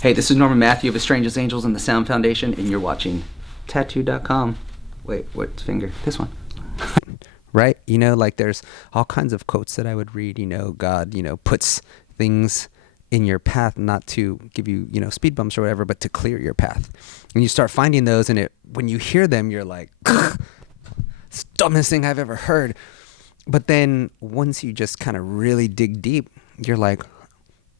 Hey, this is Norman Matthew of A Stranger's Angels and the Sound Foundation, and you're watching Tattoo.com. Wait, what finger? This one. Right? You know, like there's all kinds of quotes that I would read, you know, God, you know, puts things in your path not to give you, you know, speed bumps or whatever, but to clear your path. And you start finding those, and when you hear them, you're like, it's the dumbest thing I've ever heard. But then once you just kind of really dig deep, you're like,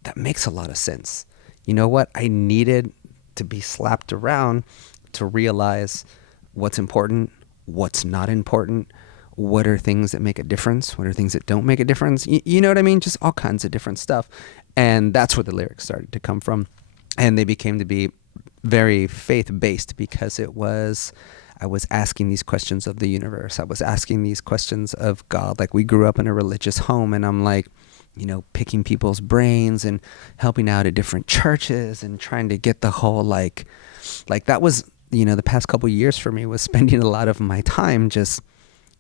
that makes a lot of sense. You know what? I needed to be slapped around to realize what's important, what's not important, what are things that make a difference, what are things that don't make a difference. You know what I mean? Just all kinds of different stuff. And that's where the lyrics started to come from. And they became to be very faith-based because I was asking these questions of the universe. I was asking these questions of God. Like, we grew up in a religious home, and I'm like, you know, picking people's brains and helping out at different churches and trying to get the whole like that was, you know, the past couple of years for me was spending a lot of my time just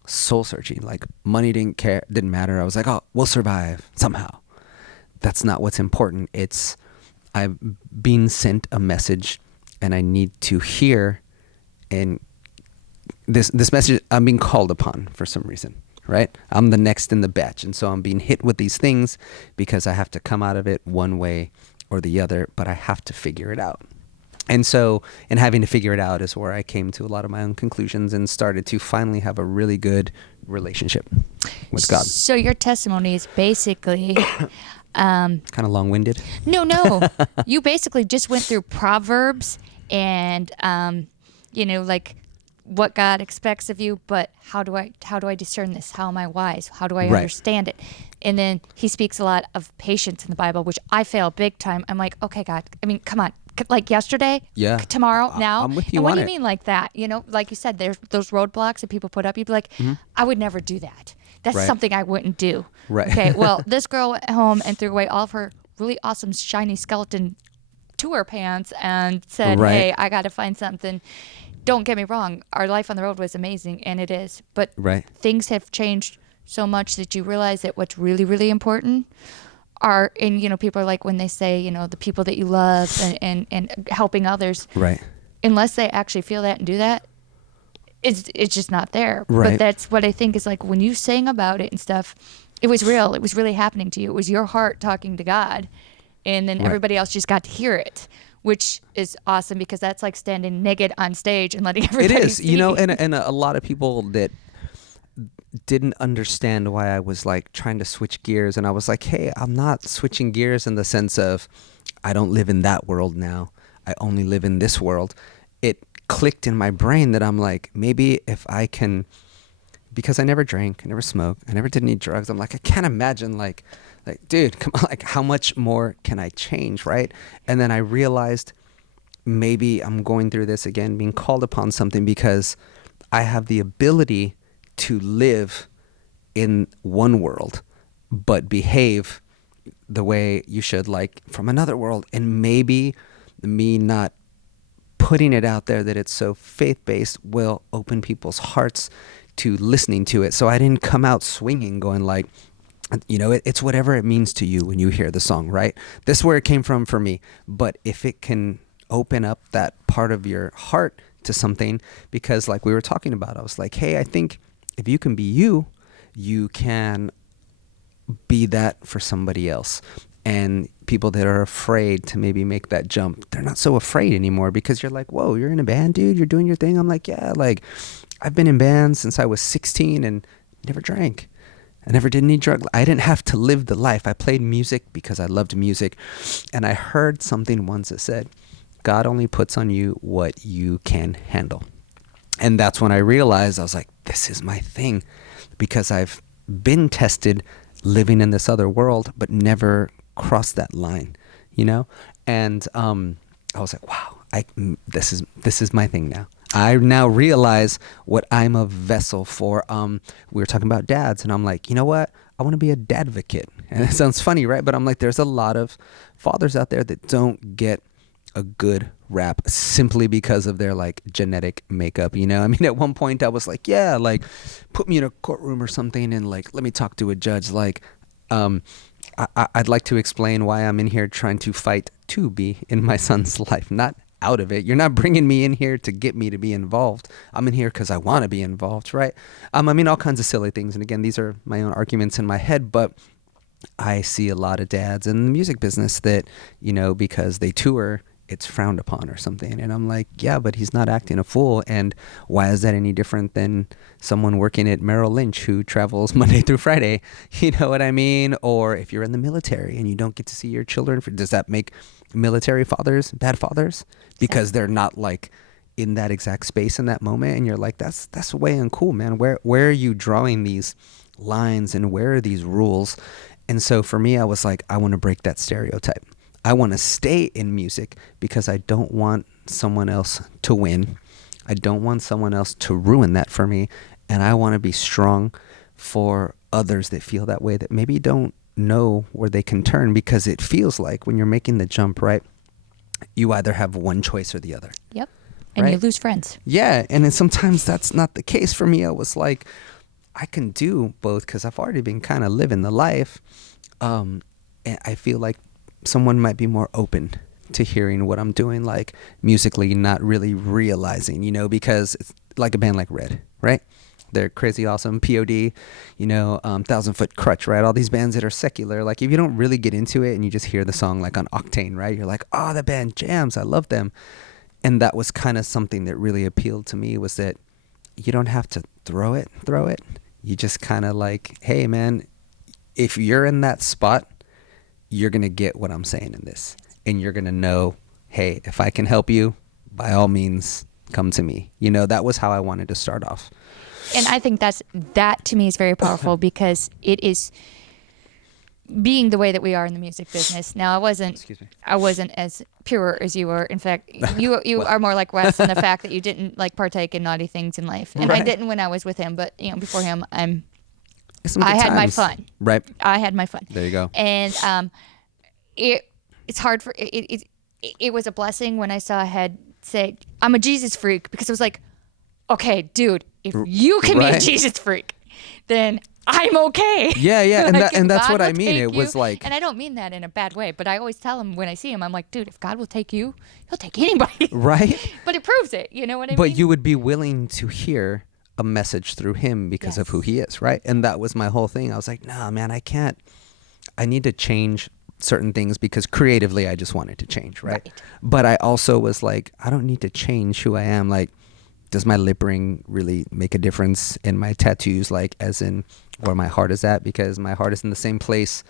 soul searching. Like, money didn't matter. I was like, oh, we'll survive somehow. That's not what's important. It's I've been sent a message and I need to hear, and this message, I'm being called upon for some reason. Right? I'm the next in the batch. And so I'm being hit with these things because I have to come out of it one way or the other, but I have to figure it out. And so, in having to figure it out is where I came to a lot of my own conclusions and started to finally have a really good relationship with God. So your testimony is basically... kind of long-winded? No. You basically just went through Proverbs and, you know, like... what God expects of you, but how do I discern this? How am I wise? How do I understand it? And then he speaks a lot of patience in the Bible, which I fail big time. I'm like, okay, God, I mean, come on. Like yesterday, tomorrow, now. I'm with you and what on do you it. mean like that? You know, like you said, there's those roadblocks that people put up. You'd be like, I would never do that. That's something I wouldn't do. Right. Okay, well, this girl went home and threw away all of her really awesome shiny skeleton tour pants and said, hey, I got to find something. Don't get me wrong, our life on the road was amazing, and it is. But things have changed so much that you realize that what's really, really important are, and, you know, people are like when they say, you know, the people that you love and helping others. Right. Unless they actually feel that and do that, it's just not there. Right. But that's what I think is like when you sing about it and stuff, it was real. It was really happening to you. It was your heart talking to God, and then everybody else just got to hear it. Which is awesome because that's like standing naked on stage and letting everybody It is, see. you know, and a lot of people that didn't understand why I was like trying to switch gears, and I was like, hey, I'm not switching gears in the sense of I don't live in that world now. I only live in this world. It clicked in my brain that I'm like, maybe if I can, because I never drank, I never smoked, I never did any drugs. I'm like, I can't imagine like, dude, come on, like how much more can I change, right? And then I realized maybe I'm going through this again, being called upon something because I have the ability to live in one world, but behave the way you should, like from another world. And maybe me not putting it out there that it's so faith-based will open people's hearts to listening to it. So I didn't come out swinging going like, you know, it's whatever it means to you when you hear the song, right? This is where it came from for me. But if it can open up that part of your heart to something, because like we were talking about, I was like, hey, I think if you can be you, you can be that for somebody else. And people that are afraid to maybe make that jump, they're not so afraid anymore because you're like, whoa, you're in a band, dude, you're doing your thing. I'm like, yeah, like I've been in bands since I was 16 and never drank. I never did any drugs. I didn't have to live the life. I played music because I loved music. And I heard something once that said, God only puts on you what you can handle. And that's when I realized, I was like, this is my thing. Because I've been tested living in this other world, but never crossed that line, you know? And I was like, wow, this is my thing now. I now realize what I'm a vessel for. We were talking about dads, and I'm like, you know what? I want to be a dadvocate. And it sounds funny, right? But I'm like, there's a lot of fathers out there that don't get a good rap simply because of their like genetic makeup, you know? I mean, at one point I was like, yeah, like put me in a courtroom or something and like, let me talk to a judge. Like, I'd like to explain why I'm in here trying to fight to be in my son's life, not out of it. You're not bringing me in here to get me to be involved. I'm in here because I want to be involved, right? I mean, all kinds of silly things. And again, these are my own arguments in my head, but I see a lot of dads in the music business that, because they tour, it's frowned upon or something. And I'm like, yeah, but he's not acting a fool. And why is that any different than someone working at Merrill Lynch who travels Monday through Friday? You know what I mean? Or if you're in the military and you don't get to see your children, does that make military fathers bad fathers? Because they're not like in that exact space in that moment. And you're like, that's way uncool, man. Where are you drawing these lines and where are these rules? And so for me, I was like, I want to break that stereotype. I want to stay in music because I don't want someone else to win. I don't want someone else to ruin that for me. And I want to be strong for others that feel that way, that maybe don't know where they can turn, because it feels like when you're making the jump, right, you either have one choice or the other. Yep. And right? You lose friends. Yeah. And then sometimes that's not the case for me. I was like, I can do both because I've already been kind of living the life. And I feel like someone might be more open to hearing what I'm doing, like musically, not really realizing, because it's like a band like Red, right? They're crazy awesome. POD, 1,000 Foot Crutch, right? All these bands that are secular. Like if you don't really get into it and you just hear the song like on Octane, right? You're like, oh, the band jams. I love them. And that was kind of something that really appealed to me, was that you don't have to throw it. You just kind of like, hey, man, if you're in that spot, you're going to get what I'm saying in this. And you're going to know, hey, if I can help you, by all means, come to me. That was how I wanted to start off. And I think that to me is very powerful because it is being the way that we are in the music business. Now, I wasn't as pure as you were. In fact, you are more like Wes in the fact that you didn't like partake in naughty things in life. And right. I didn't when I was with him, but before him, I had my fun. Right. I had my fun. There you go. And it's hard for it was a blessing when I saw Head say, I'm a Jesus freak, because it was like, okay, dude, if you can be a Jesus freak, then I'm okay. Yeah, yeah, like, and that's God what I mean. It was like, and I don't mean that in a bad way, but I always tell him when I see him, I'm like, dude, if God will take you, he'll take anybody. Right. But it proves it. You know what I mean? But you would be willing to hear a message through him because of who he is, right? And that was my whole thing. I was like, nah, man, I can't. I need to change certain things because creatively I just wanted to change, right? But I also was like, I don't need to change who I am. Like, does my lip ring really make a difference in my tattoos, like as in where my heart is at? Because my heart is in the same place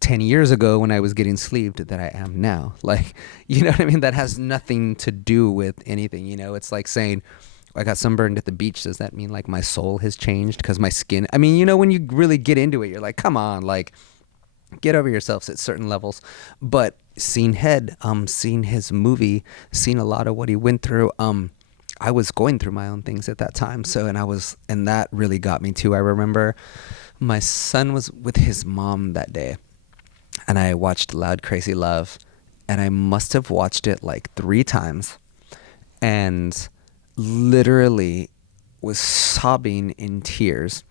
10 years ago when I was getting sleeved that I am now. Like, you know what I mean? That has nothing to do with anything, It's like saying, I got sunburned at the beach. Does that mean like my soul has changed because my skin? I mean, when you really get into it, you're like, come on, like, get over yourselves at certain levels. But seeing Head, seeing his movie, seeing a lot of what he went through, I was going through my own things at that time. So, and that really got me too. I remember my son was with his mom that day and I watched Loud Crazy Love, and I must have watched it like 3 times and literally was sobbing in tears,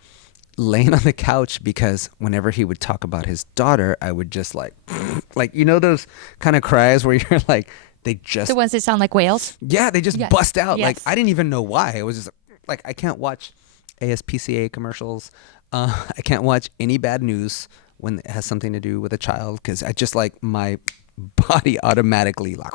laying on the couch, because whenever he would talk about his daughter, I would just like those kind of cries where you're like, they just, the ones that sound like whales. Yeah, they just bust out. Yes. Like I didn't even know why. It was just like, I can't watch ASPCA commercials. I can't watch any bad news when it has something to do with a child, because I just like my body automatically like